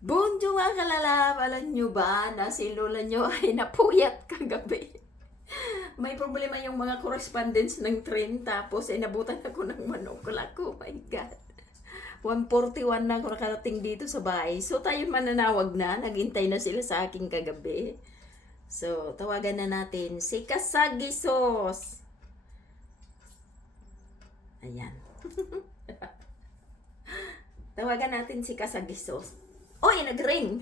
Bonjour mga kalalab! Alam nyo ba na si lola nyo ay napuyat kagabi? May problema yung mga correspondence ng train tapos ay nabutan ako ng manok. Oh my God! 1:41 na ako nakarating dito sa bahay. So tayo mananawag na. Naghintay na sila sa akin kagabi. So tawagan na natin si Kasagisos. Ayan. Tawagan natin si Kasagisos. Oy, nag-ring!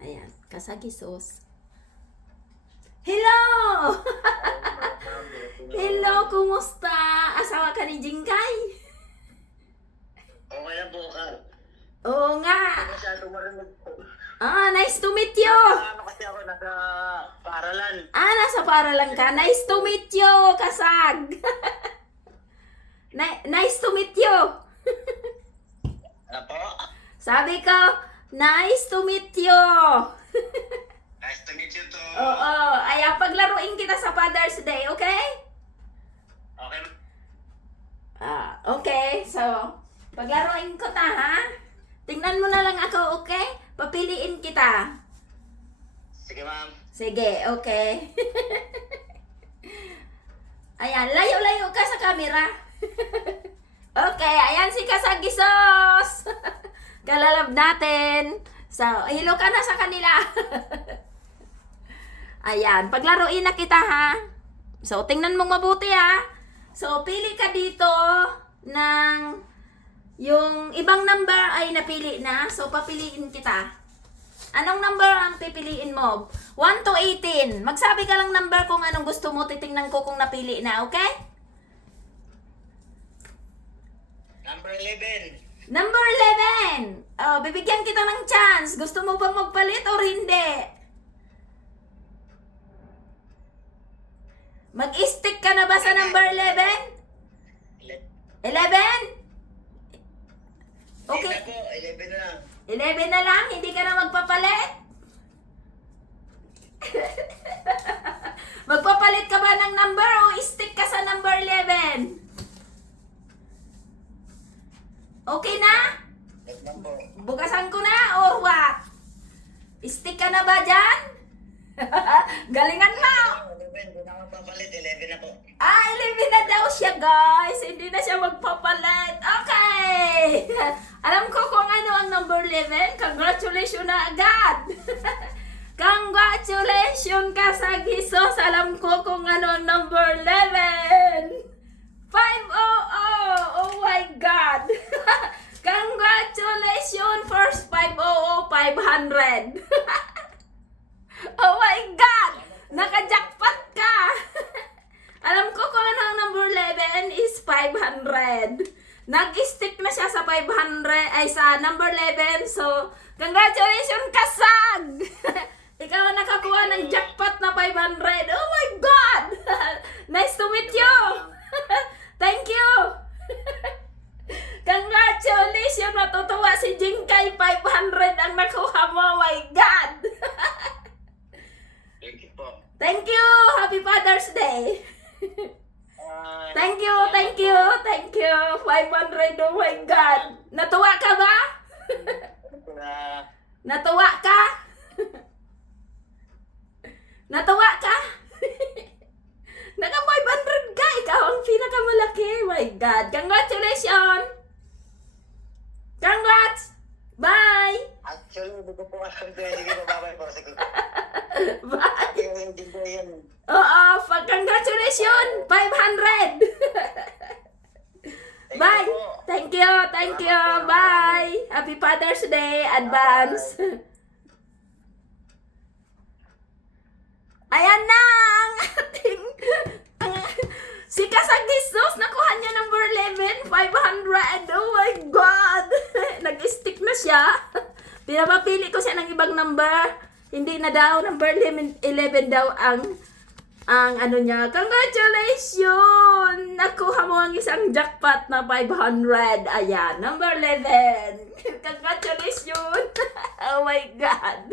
Ayan, Kasagisos. Hello! Hello, kumusta? Asawa ka ni Jingkay? Okay lang po ka. Oo nga. Masyado marinig po. Nice to meet you! Ano kasi ako nasa paaralan. Nasa paralan ka. Nice to meet you, Kasag! Nice to meet you! Ano po? Sabi ko, nice to meet you! Nice to meet you too. Oo, ayan, paglaruin kita sa Father's Day, okay? Okay. Okay, so, paglaruin ko ta, ha? Tingnan mo na lang ako, okay? Papiliin kita. Sige ma'am. Sige, okay. Ayan, layo-layo ka sa camera. Okay, ayan si Kasagisos. Kalalab natin. So, hello ka na sa kanila. Ayan, paglaruin na kita, ha? So, tingnan mong mabuti, ha? So, pili ka dito ng yung ibang number ay napili na. So, papiliin kita. Anong number ang pipiliin mo? 1 to 18. Magsabi ka lang number kung anong gusto mo. Titingnan ko kung napili na, okay? Number 11. Number 11. Oh, bibigyan kita ng chance. Gusto mo bang magpalit or hindi? Mag-stick ka na ba sa number 11? 11? Okay. Sige na po, 11 na lang. 11 na lang? Hindi ka na magpapalit? Magpapalit ka ba ng number o stick ka sa number 11? Okay na? Wait lang po. Bukasan ko na or what? Stick ka na ba dyan? Galingan mo! 11, hindi na ako papalit. 11 na po. 11 na daw siya, guys. Hindi na siya magpapalit. Okay! Alam ko kung ano ang number 11. Congratulations na agad! Congratulations, Kasagisos! Alam ko kung ano ang number 11! 500! Oh my God! Congratulations! First 500, 500! Oh my God! Naka-jackpot ka! Alam ko kung ano ang number 11 is 500. Nag-stick na siya sa 500, ay sa number 11. So, congratulations, Kasag! Ikaw ang nakakuha ng jackpot na 500. Oh my God! Nice to meet you! Thank you! Congratulations! Matutuwa si Jingkay. 500 ang nakuha mo. Oh my God! Thank you po. Thank you! Happy Father's Day! Thank you, thank you, thank you. 500, oh my God. Natuwa ka ba? Natuwa ka? Natuwa ka? Naka 500 ka. Ikaw ang pinakamalaki. My God. Congratulations! Congrats! Bye! Actually, hindi ko po alam kaya hindi ko babay po. Sige. Bye! Hindi ko yan. Oo, congratulations! 500! Bye! Thank you, thank you. Bye! Happy Father's Day, advance. Ayan na ang ating si Kasagisos, nakuha niya number 11, 500. Oh my God! Nag-stick na siya. Pinapapili ko siya ng ibang number. Hindi na daw, number 11 daw ang ano niya. Congratulations! Nakuha mo ang isang jackpot na 500. Ayan, number 11. Congratulations! Oh my God!